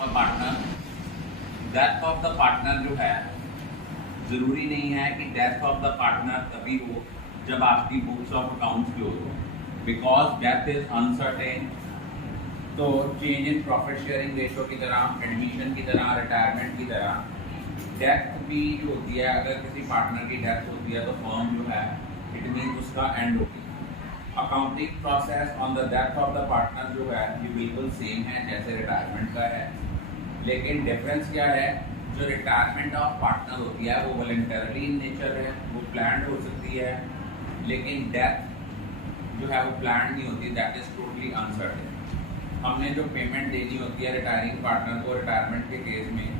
Of a partner. Death of the partner जो है, ज़रूरी नहीं है कि डेथ ऑफ द पार्टनर तभी हो जब आपकी बुक्स ऑफ अकाउंट्स क्लोज हो, बिकॉज डेथ इज अनसर्टेन। तो change in profit sharing ratio की तरह, एडमिशन की तरह, रिटायरमेंट की तरह डेथ भी जो होती है, अगर किसी पार्टनर की डेथ होती है तो फर्म जो है इट मीन उसका एंड होती है। Accounting process on the death of the partner जो है ये बिल्कुल सेम है जैसे रिटायरमेंट का है, लेकिन डिफरेंस क्या है, जो रिटायरमेंट ऑफ पार्टनर होती है वो वॉलंटरली इन नेचर है, वो प्लान्ड हो सकती है, लेकिन डेथ जो है वो प्लान्ड नहीं होती, दैट इज टोटली अनसर्टेन। हमने जो पेमेंट देनी होती है रिटायरिंग पार्टनर को रिटायरमेंट के केस में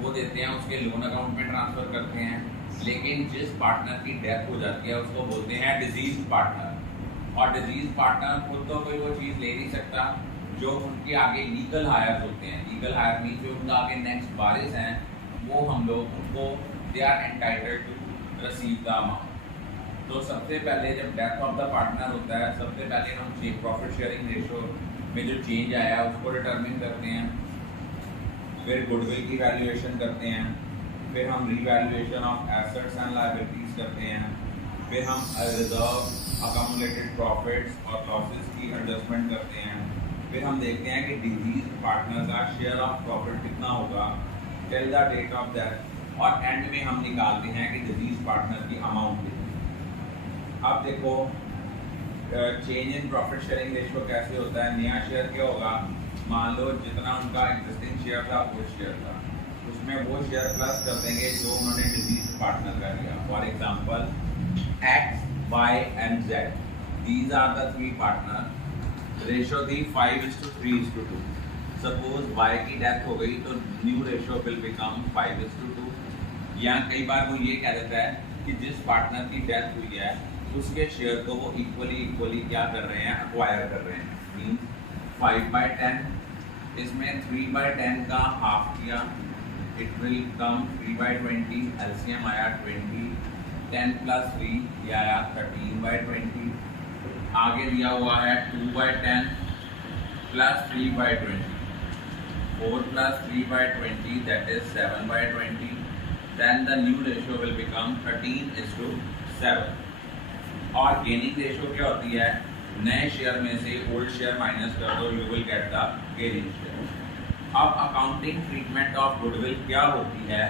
वो देते हैं, उसके लोन अकाउंट में ट्रांसफ़र करते हैं, लेकिन जिस पार्टनर की डेथ हो जाती है उसको बोलते हैं डिजीज पार्टनर। और डिजीज पार्टनर खुद तो कोई वो चीज़ ले नहीं सकता, जो उनके आगे लीगल हायर्स होते हैं, लीगल हायर मीन जो उनका आगे नेक्स्ट वारिस हैं, वो हम लोग उनको they are entitled to receive the amount. तो सबसे पहले जब डेथ ऑफ द पार्टनर होता है, सबसे पहले हम प्रॉफिट शेयरिंग रेशो में जो चेंज आया है उसको डिटरमिन करते हैं, फिर गुडविल की वैल्यूएशन करते हैं, फिर हम revaluation of assets and liabilities करते हैं, फिर हम रिजर्व अकमुलेटेड प्रॉफिट्स और लॉसेस की एडजस्टमेंट करते हैं, फिर हम देखते हैं कि डिजीज पार्टनर का शेयर ऑफ प्रॉफिट कितना होगा till the date of death, और एंड में हम निकालते हैं कि डिजीज पार्टनर की अमाउंट कितनी। अब देखो change in profit sharing ratio कैसे होता है। नया शेयर क्या होगा, मान लो जितना उनका एग्जिस्टिंग शेयर था वो शेयर था, उसमें वो शेयर प्लस कर देंगे जो उन्होंने डिजीज पार्टनर का लिया। For example X, Y and Z, these are the three partner, ratio थी 5:3:2। सपोज वाई की डेथ हो गई तो न्यू रेशियो विल बिकम 5:2। या कई बार वो ये कह देता है कि जिस पार्टनर की डेथ हुई है उसके शेयर को वो इक्वली क्या कर रहे हैं, अक्वायर कर रहे हैं। मीन्स 5/10, इसमें 3/10 का हाफ किया, इट विल कम 3/20, एलसीएम आया 20, 10 + 3 ये आया 13/20। आगे दिया हुआ है 2/10 + 3/20, 4 + 3/20 that is 7/20। Then the new ratio will become 13:7। और गेनिंग रेशियो क्या होती है, नए शेयर में से ओल्ड शेयर माइनस कर दो, you will get the gaining share. अब अकाउंटिंग ट्रीटमेंट ऑफ गुडविल क्या होती है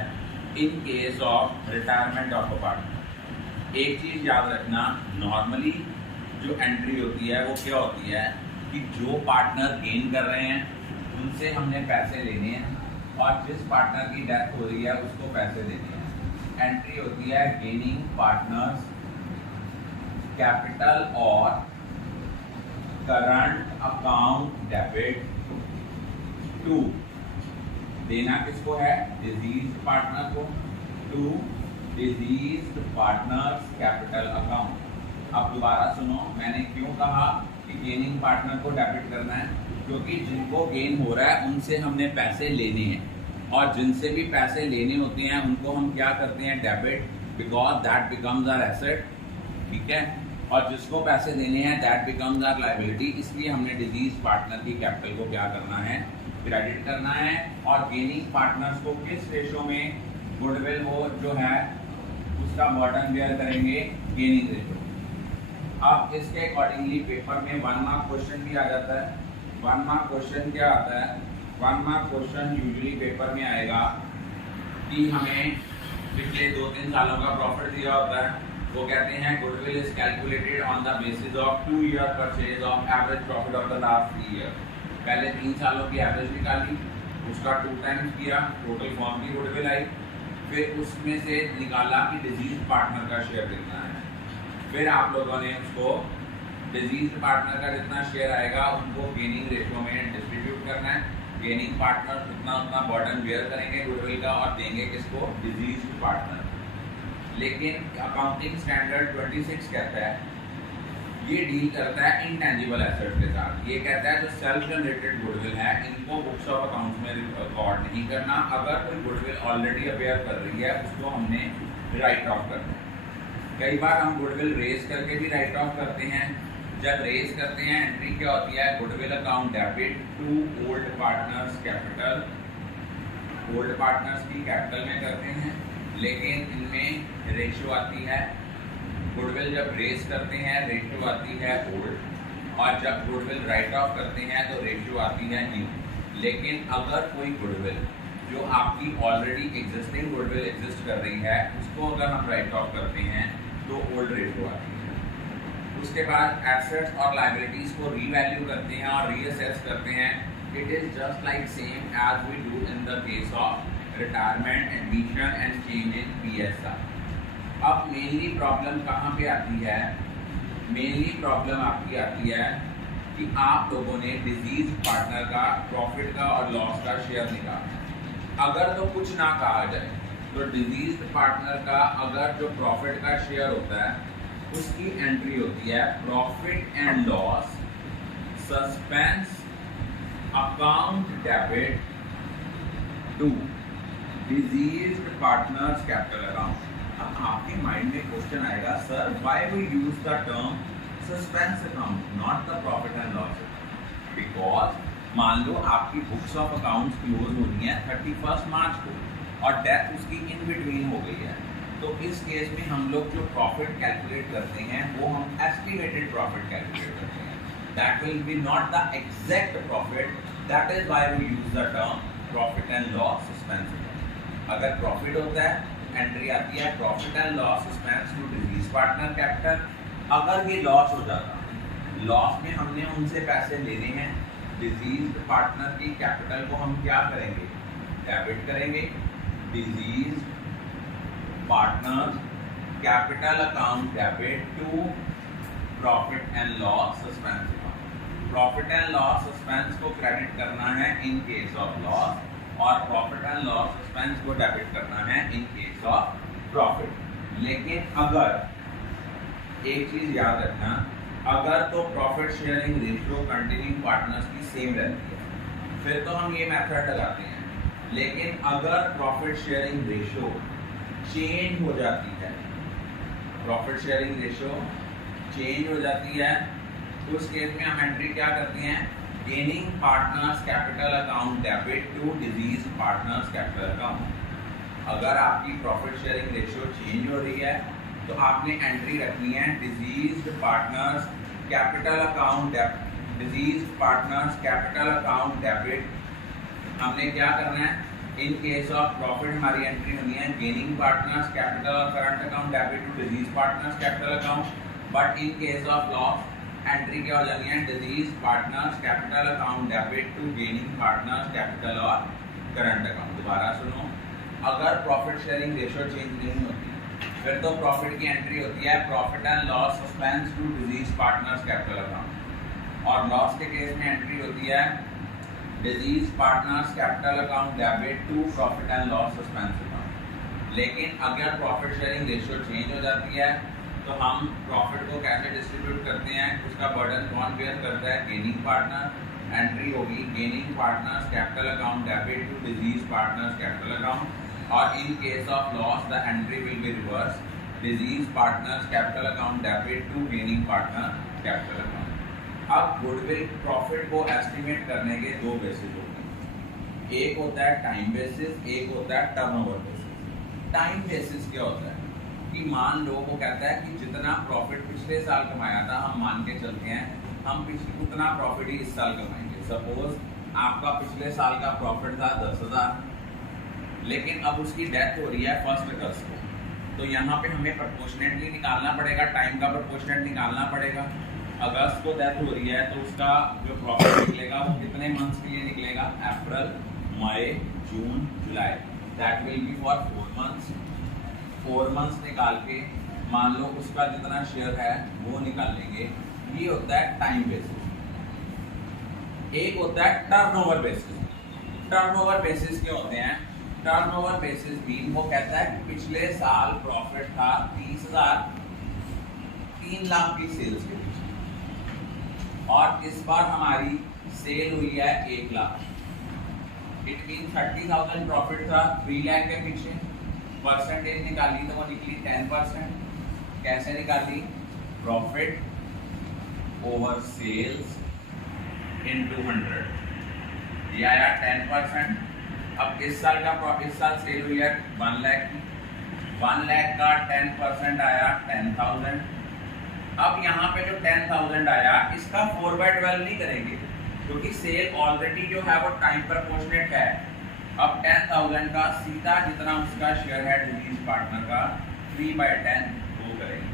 in case of retirement of a partner. एक चीज़ याद रखना, नॉर्मली जो एंट्री होती है वो क्या होती है कि जो पार्टनर गेन कर रहे हैं उनसे हमने पैसे लेने हैं, और जिस पार्टनर की डेथ हो रही है उसको पैसे देने हैं। एंट्री होती है गेनिंग पार्टनर्स कैपिटल और करंट अकाउंट डेबिट टू, देना किसको है, डिजीज पार्टनर को, to deceased partners capital account. अब दोबारा सुनो, मैंने क्यों कहा कि गेनिंग पार्टनर को डेबिट करना है, क्योंकि जिनको गेन हो रहा है उनसे हमने पैसे लेने हैं, और जिनसे भी पैसे लेने होते हैं उनको हम क्या करते हैं, debit, because that becomes our asset. ठीक है, और जिसको पैसे देने हैं दैट बिकम्स आवर लायबिलिटी, इसलिए हमने डिजीज पार्टनर की कैपिटल को क्या करना है, क्रेडिट करना है। और गेनिंग पार्टनर्स को किस रेशो में गुडविल वो जो है उसका बर्डन बेयर करेंगे, गेनिंग रेशो। अब इसके अकॉर्डिंगली पेपर में 1 मार्क क्वेश्चन भी आ जाता है। 1 मार्क क्वेश्चन क्या आता है, 1 मार्क क्वेश्चन यूजुअली पेपर में आएगा कि हमें पिछले 2-3 सालों का प्रॉफिट दिया होता है, वो कहते हैं goodwill is calculated on the basis of 2 year purchase of average profit of the last 3 year. पहले 3 सालों की एवरेज निकाली, उसका 2 टाइम्स किया, टोटल फॉर्म की गुडविल आई, फिर उसमें से निकाला कि डिजीज पार्टनर का शेयर कितना है, फिर आप लोगों ने उसको डिजीज पार्टनर का जितना शेयर आएगा उनको गेनिंग रेशियो में डिस्ट्रीब्यूट करना है। गेनिंग पार्टनर उतना बर्डन बेयर करेंगे गुडविल का और देंगे किसको, डिजीज पार्टनर। लेकिन अकाउंटिंग स्टैंडर्ड 26 कहता है, ये डील करता है इनटेंजिबल एसेट्स के साथ। ये कहता है जो सेल्फ जनरेटेड गुडविल है इनको बुक्स ऑफ अकाउंट्स में रिकॉर्ड नहीं करना। अगर कोई गुडविल ऑलरेडी अपेयर कर रही है उसको हमने राइट ऑफ करना है। कई बार हम गुडविल रेज करके भी राइट ऑफ करते हैं, जब रेज करते हैं एंट्री क्या होती है, goodwill account debit to old partners capital, old partners की कैपिटल में करते हैं, लेकिन इनमें रेशियो आती है, गुडविल जब रेज करते हैं रेशियो आती है ओल्ड, और जब गुडविल राइट ऑफ करते हैं तो रेशियो आती है न्यू। लेकिन अगर कोई गुडविल जो आपकी ऑलरेडी एग्जिस्टिंग गुडविल एग्जिस्ट कर रही है उसको अगर हम राइट ऑफ करते हैं तो ओल्ड रेशियो आती है। उसके बाद एसेट्स और लायबिलिटीज को रीवैल्यू करते हैं और रीअसेस करते हैं। It is just like same as we do in the case of retirement, admission and change in PSR। अब मेनली प्रॉब्लम कहाँ पे आती है, मेनली प्रॉब्लम आपकी आती है कि आप लोगों ने डिजीज पार्टनर का प्रॉफिट का और लॉस का शेयर निकाला। अगर तो कुछ ना कहा जाए तो डिजीज पार्टनर का अगर जो प्रॉफिट का शेयर होता है उसकी एंट्री होती है profit and loss suspense account debit to deceased partners capital account. अब आपके माइंड में क्वेश्चन आएगा, sir why we use the term suspense account not the profit and loss account? Because मान लो आपकी बुक्स ऑफ अकाउंट्स क्लोज होनी है 31 मार्च को और डेथ उसकी इन बिटवीन हो गई है, तो इस केस में हम लोग जो प्रॉफिट कैलकुलेट करते हैं वो हम एस्टिमेटेड प्रॉफिट कैलकुलेट करते हैं। That will be not the exact profit, that is why we use the term profit and loss suspense account. अगर प्रॉफिट होता है एंट्री आती है profit and loss suspense to deceased partner capital. अगर ये loss हो जाता, लॉस में हमने उनसे पैसे लेने हैं, डिजीज पार्टनर की कैपिटल को हम क्या करेंगे, डेबिट करेंगे, deceased partner capital account debit to profit and loss suspense account. Profit and loss suspense को क्रेडिट करना है इन केस ऑफ लॉस और प्रॉफिट एंड लॉस सस्पेंस को डेबिट करना है इन केस ऑफ प्रॉफिट। लेकिन अगर एक चीज याद रखना, अगर तो profit sharing ratio continuing partners की सेम रहती है फिर तो हम ये मेथड लगाते हैं, लेकिन अगर प्रॉफिट शेयरिंग रेशियो चेंज हो जाती है, प्रॉफिट शेयरिंग रेशियो चेंज हो जाती है, उस केस में हम एंट्री क्या करते हैं, gaining partners capital account debit to deceased partners capital account. अगर आपकी प्रॉफिट शेयरिंग रेशियो चेंज हो रही है तो आपने एंट्री रखनी है deceased partners capital account debit, deceased partners capital account debit. हमने क्या करना है, इन केस ऑफ प्रॉफिट हमारी एंट्री होनी है गेनिंग पार्टनर्स कैपिटल और current account debit to deceased partners capital account. But in case of loss entry क्या हो जानी है, deceased partners capital account debit to gaining partners capital और current account. दोबारा सुनो, अगर प्रॉफिट शेयरिंग रेशियो चेंज नहीं होती फिर तो प्रॉफिट की एंट्री होती है profit and loss suspense to deceased partners capital account, और लॉस के केस में एंट्री होती है deceased partners capital account debit to profit and loss suspense account. लेकिन अगर प्रॉफिट शेयरिंग रेशियो चेंज हो जाती है तो हम प्रॉफिट को कैसे डिस्ट्रीब्यूट करते हैं, उसका बर्डन कौन बेयर करता है, गेनिंग पार्टनर। एंट्री होगी gaining partners capital account debit to deceased partners capital account, और in case of loss the entry will be reverse, deceased partners capital account debit to gaining partner capital account. अब goodwill profit को estimate करने के दो basis होते हैं, एक होता है टाइम बेसिस, एक होता है टर्नओवर बेसिस। टाइम बेसिस क्या होता है कि मान लो वो कहता है कि जितना प्रॉफिट पिछले साल कमाया था, हम मान के चलते हैं हम पिछले उतना प्रॉफिट ही इस साल कमाएंगे। सपोज आपका पिछले साल का प्रॉफिट था 10,000, लेकिन अब उसकी डेथ हो रही है 1 अगस्त को, तो यहाँ पे हमें प्रोपोर्शनेटली निकालना पड़ेगा, टाइम का प्रोपोर्शनेट निकालना पड़ेगा। अगस्त को डेथ हो रही है तो उसका जो प्रॉफिट निकलेगा वो कितने मंथ्स के लिए निकलेगा, April, May, June, July. That will be for 4 months. 4 months निकाल के मान लो उसका जितना शेयर है वो निकाल लेंगे। ये होता है टाइम बेसिस। एक होता है टर्नओवर बेसिस। टर्नओवर बेसिस क्या होते हैं, टर्नओवर बेसिस भी वो कहता है कि पिछले साल प्रॉफिट था 30,000, 3 लाख की सेल्स के पीछे, और इस बार हमारी सेल हुई है 1 लाख। इट मीन 30,000 प्रॉफिट था 3 लाख के पीछे। परसेंटेज निकाली तो वो निकली 10%। कैसे निकाली, प्रॉफिट ओवर सेल्स इनटू 100, ये आया 10%। अब इस साल सेल हुई है 1 लाख की, 1 लाख का 10% आया 10,000। अब यहाँ पे जो 10,000 आया इसका 4/12 नहीं करेंगे क्योंकि सेल ऑलरेडी जो है वो टाइम प्रोपोर्शनेट है। अब 10,000 का सीधा जितना उसका शेयर है डिजीज पार्टनर का 3/10 वो करेंगे।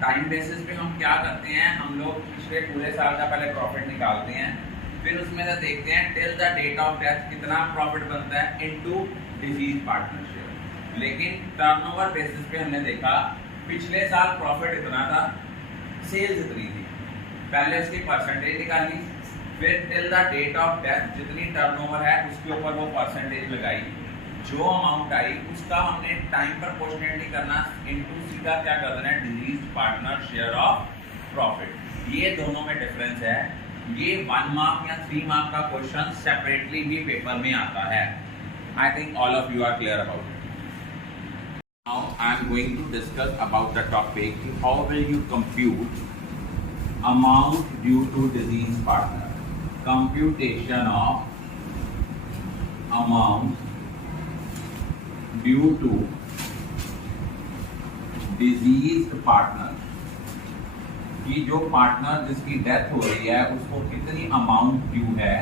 टाइम बेसिस पे हम क्या करते हैं, हम लोग पिछले पूरे साल का पहले प्रॉफिट निकालते हैं, फिर उसमें से देखते हैं till the date of death कितना प्रॉफिट बनता है इनटू डिजीज पार्टनरशिप। लेकिन टर्नओवर बेसिस पे हमने देखा पिछले साल प्रॉफिट इतना था, सेल्स इतनी थी, पहले उसकी परसेंटेज निकाली, फिर till the date of death जितनी टर्नओवर है उसके ऊपर वो परसेंटेज लगाई, जो अमाउंट आई उसका हमने टाइम प्रोपोर्शनेटली करना इनटू सीधा क्या कर देना है deceased partner share of profit. ये दोनों में डिफरेंस है। ये 1 मार्क या 3 मार्क का क्वेश्चन सेपरेटली भी पेपर में आता है। I think all of you are clear about it. Now I am going to discuss about the topic how will you compute amount due to deceased partner. Computation of amount due to deceased partner कि जो partner जिसकी death हो रही है उसको कितनी amount due है,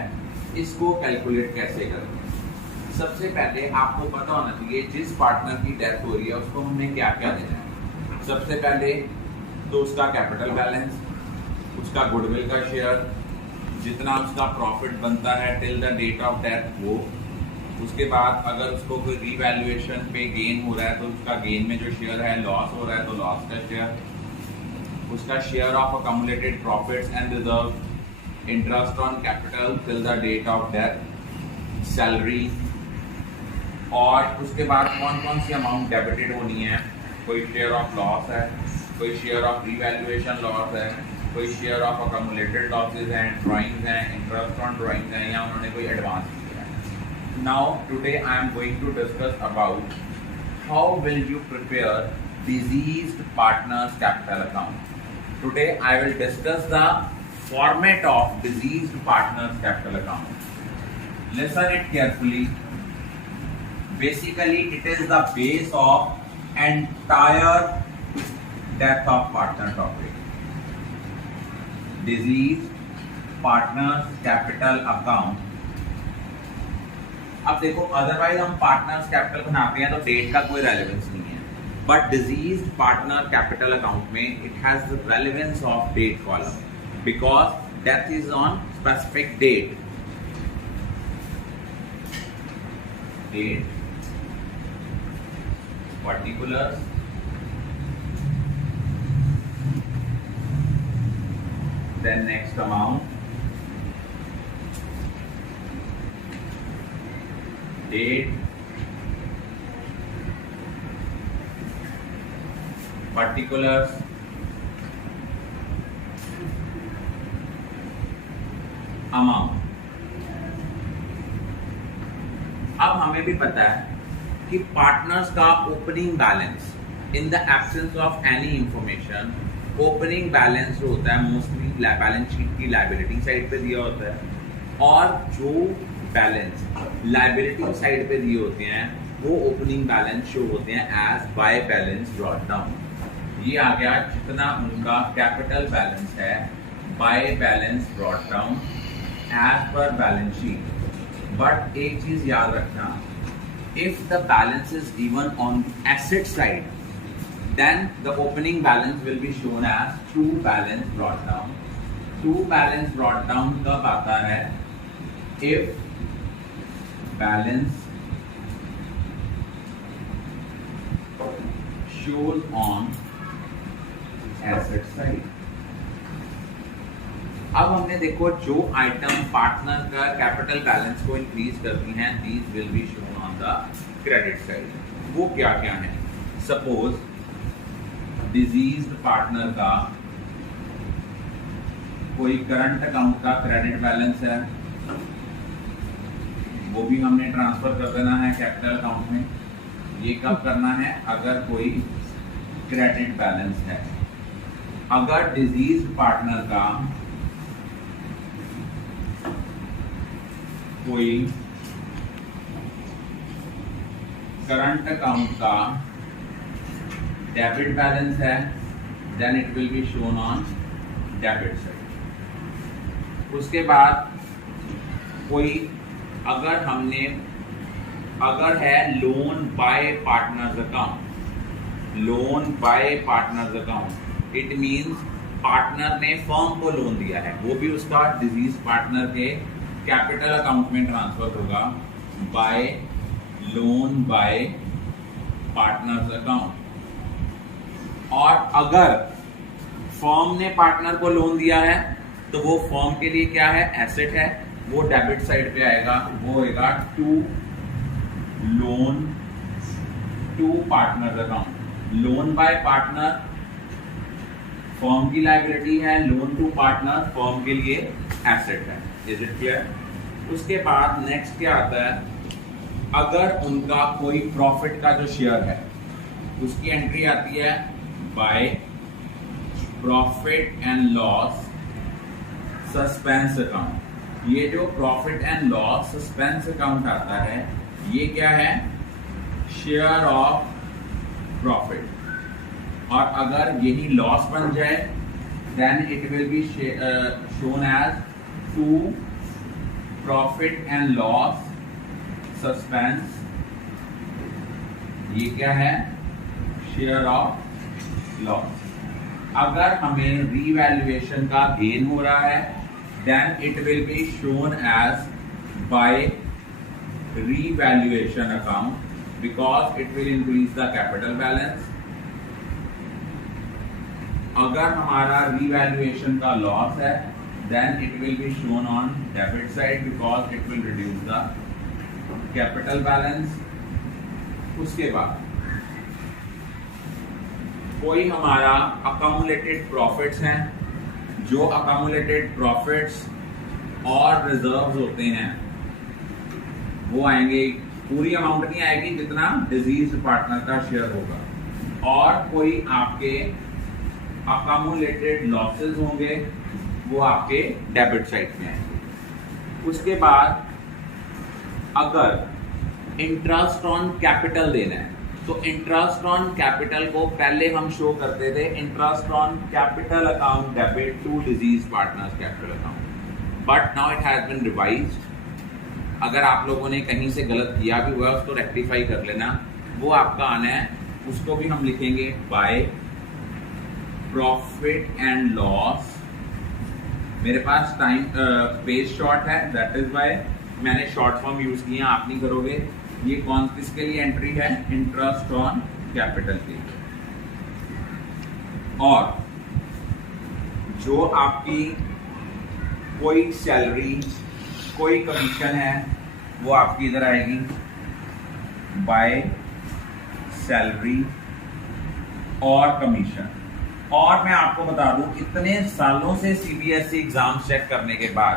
इसको कैलकुलेट कैसे करेंगे। सबसे पहले आपको पता होना चाहिए जिस पार्टनर की डेथ हो रही है उसको हमने क्या क्या देना है। सबसे पहले तो उसका कैपिटल बैलेंस, उसका गुडविल का शेयर, जितना उसका प्रॉफिट बनता है till the date of death वो, उसके बाद अगर उसको कोई रीवैल्यूएशन पे गेन हो रहा है तो उसका गेन में जो शेयर है, लॉस हो रहा है तो लॉस का शेयर, उसका share of accumulated profits and reserve, interest on capital till the date of death, salary, और उसके बाद कौन कौन सी अमाउंट डेबिटेड होनी है। कोई शेयर ऑफ लॉस है, कोई शेयर ऑफ रीवैल्यूएशन लॉस है, कोई शेयर ऑफ अकमुलेटेड लॉसेज हैं, ड्राइंग्स हैं, इंटरेस्ट ऑन ड्राइंग्स हैं, या उन्होंने कोई एडवांस किया है। Now today I am going to discuss about how will you prepare deceased partners capital account. Today I will discuss the format of diseased partners capital account. Listen it carefully. Basically, it is the base of entire death of partner topic. Diseased partners capital account. अब देखो otherwise हम partners capital बनाते हैं तो date का कोई relevance नहीं है, but deceased partner capital account में it has the relevance of date column because death is on specific date, particular, then next amount, date, particulars, amount। अब हमें भी पता है कि पार्टनर्स का opening balance in the absence of any information, opening balance जो होता है मोस्टली बैलेंस शीट की लायबिलिटी साइड पे दिया होता है, और जो बैलेंस लायबिलिटी साइड पे दिए होते हैं वो ओपनिंग बैलेंस शो होते हैं as by balance brought down. ये आ गया जितना उनका कैपिटल बैलेंस है by balance brought down as per balance sheet. But एक चीज याद रखना, if the balance is given on asset side then the opening balance will be shown as to balance brought down. To balance brought down कब आता है, if balance shows on asset side। अब हमने देखो जो आइटम पार्टनर का capital balance को increase करती हैं these will be shown on the credit side. वो क्या क्या है, सपोज डिजीज्ड पार्टनर का कोई करंट अकाउंट का क्रेडिट बैलेंस है, वो भी हमने ट्रांसफर कर देना है कैपिटल अकाउंट में। ये कब करना है, अगर कोई क्रेडिट बैलेंस है। अगर डिजीज पार्टनर का कोई करंट अकाउंट का डेबिट बैलेंस है, then it will be shown on debit side. उसके बाद कोई अगर है loan by partners account, loan by partners account, it means partner ने फर्म को लोन दिया है, वो भी उसका डिजीज पार्टनर के कैपिटल अकाउंट में ट्रांसफर होगा by loan by partners account. और अगर फर्म ने पार्टनर को लोन दिया है तो वो फर्म के लिए क्या है, एसेट है, वो डेबिट साइड पे आएगा, वो होएगा to loan to partner account. Loan by partner firm की लायबिलिटी है, लोन टू पार्टनर फर्म के लिए एसेट है। Is it clear? उसके बाद नेक्स्ट क्या आता है, अगर उनका कोई प्रॉफिट का जो शेयर है उसकी एंट्री आती है by profit and loss suspense account. ये जो profit and loss suspense account आता है, ये क्या है, शेयर ऑफ प्रॉफिट। और अगर यही लॉस बन जाए then it will be shown as to profit and loss suspense. ये क्या है, शेयर ऑफ लॉस। अगर हमें रीवैल्यूएशन का गेन हो रहा है then it will be shown as by revaluation account because it will increase the capital balance। अगर हमारा revaluation का loss है then it will be shown on debit side because it will reduce the capital balance। उसके बाद कोई हमारा accumulated profits हैं, जो accumulated profits और reserves होते हैं वो आएंगे, पूरी अमाउंट नहीं आएगी जितना डिजीज पार्टनर का शेयर होगा। और कोई आपके अकामुलेटेड लॉसेस होंगे वो आपके डेबिट साइड में आएंगे। उसके बाद अगर इंटरेस्ट ऑन कैपिटल देना है तो इंटरेस्ट ऑन कैपिटल को पहले हम शो करते थे interest on capital account debit to deceased partners capital account, but now it has been revised. अगर आप लोगों ने कहीं से गलत किया भी हुआ उसको रेक्टिफाई कर लेना, वो आपका आना है, उसको भी हम लिखेंगे बाय प्रॉफिट एंड लॉस। मेरे पास टाइम पेज शॉर्ट है, दैट इज बाय मैंने शॉर्ट फॉर्म यूज किया, आप नहीं करोगे। ये कौन किसके लिए एंट्री है, इंटरेस्ट ऑन कैपिटल के लिए। और जो आपकी कोई सैलरी कोई कमीशन है वो आपकी इधर आएगी बाय सैलरी और कमीशन। और मैं आपको बता दूं, इतने सालों से सीबीएसई एग्जाम चेक करने के बाद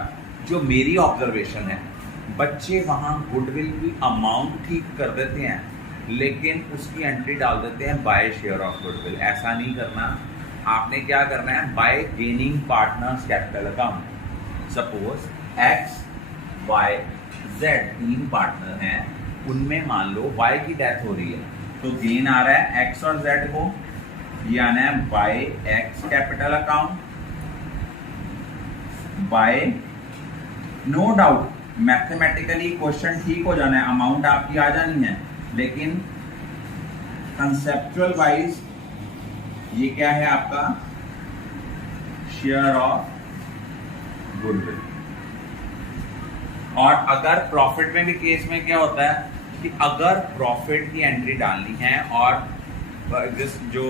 जो मेरी ऑब्जर्वेशन है, बच्चे वहां गुडविल की अमाउंट ठीक कर देते हैं लेकिन उसकी एंट्री डाल देते हैं बाय शेयर ऑफ गुडविल। ऐसा नहीं करना, आपने क्या करना है, by gaining partners capital account. Suppose X Y Z 3 partner हैं, उनमें मान लो वाई की डेथ हो रही है तो गेन आ रहा है एक्स और जेड को, ये आना है by X capital account. By no doubt mathematically question ठीक हो जाना है, अमाउंट आपकी आ जानी है, लेकिन कंसेप्चुअल वाइज ये क्या है आपका, शेयर ऑफ गुडविल। और अगर प्रॉफिट में भी केस में क्या होता है कि अगर प्रॉफिट की एंट्री डालनी है और जिस जो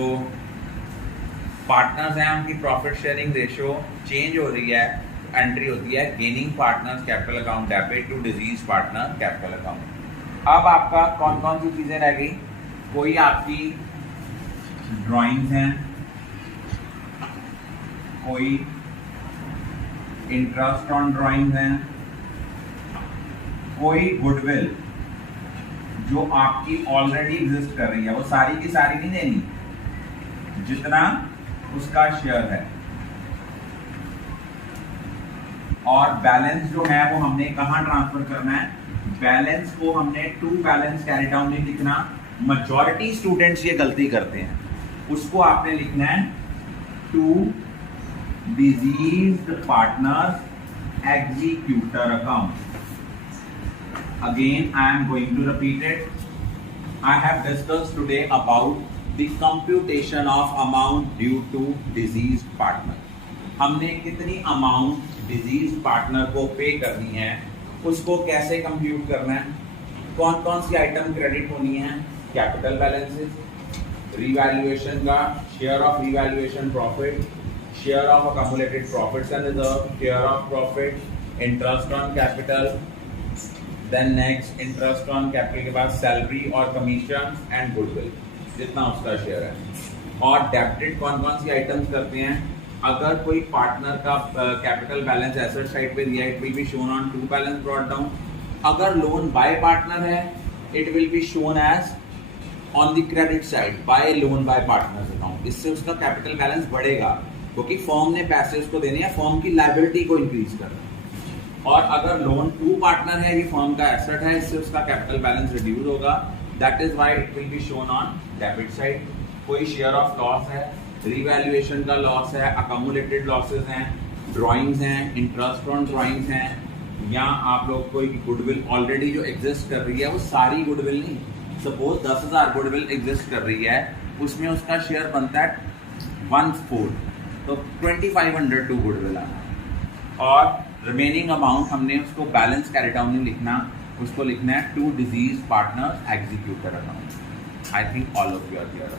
पार्टनर्स हैं उनकी प्रॉफिट शेयरिंग रेशियो चेंज हो रही है, एंट्री होती है gaining partners capital account debit to deceased partner capital account. अब आपका कौन कौन सी चीजें रह गई, कोई आपकी ड्राइंग्स हैं, कोई इंटरेस्ट ऑन ड्राइंग्स हैं, कोई गुडविल जो आपकी ऑलरेडी एग्जिस्ट कर रही है, वो सारी की सारी नहीं देनी, जितना उसका शेयर है, और बैलेंस जो है वो हमने कहां ट्रांसफर करना है, बैलेंस को हमने टू बैलेंस कैरी डाउन नहीं लिखना, मेजॉरिटी स्टूडेंट्स ये गलती करते हैं, उसको आपने लिखना है to deceased partners executor account. Again, I am going to repeat it. I have discussed today about the computation of amount due to deceased partner. हमने कितनी अमाउंट डिजीज पार्टनर को पे करनी है, उसको कैसे कंप्यूट करना है, कौन कौन सी आइटम क्रेडिट होनी है, कैपिटल बैलेंसेस, रीवैल्यूएशन का, share of revaluation profit, share of accumulated profits and reserve, share of profit, interest on capital, then next interest on capital के बाद सैलरी और कमीशन एंड गुडविल, जितना उसका शेयर है। और डेबिटेड कौन कौन सी आइटम्स करते हैं, अगर कोई पार्टनर का कैपिटल बैलेंस एसेट साइड पे दिया, it will be shown on to balance brought down. अगर लोन बाय पार्टनर है, it will be shown as on the credit side by loan by partners account. इससे उसका capital balance बढ़ेगा, क्योंकि firm ने पैसे उसको देने हैं, फर्म की लायबिलिटी को इंक्रीज करना। और अगर लोन टू पार्टनर है, ये फर्म का एसेट है, इससे उसका कैपिटल बैलेंस रिड्यूस होगा, that is why it will be shown on debit side. कोई शेयर ऑफ लॉस है, रीवैल्यूएशन का लॉस है, अकम्युलेटेड लॉसेस हैं, ड्राइंग्स हैं, इंटरेस्ट ऑन ड्राइंग्स हैं, या आप लोग कोई गुडविल ऑलरेडी जो एग्जिस्ट कर रही है, वो सारी गुडविल नहीं, सपोज 10,000 गुडविल एग्जिस्ट कर रही है, उसमें उसका शेयर बनता है 1/4, तो 2500 टू गुडविल आना। और रिमेनिंग अमाउंट हमने उसको बैलेंस कैरी डाउन नहीं लिखना, उसको लिखना है to deceased partners executor account. I think all of you are clear.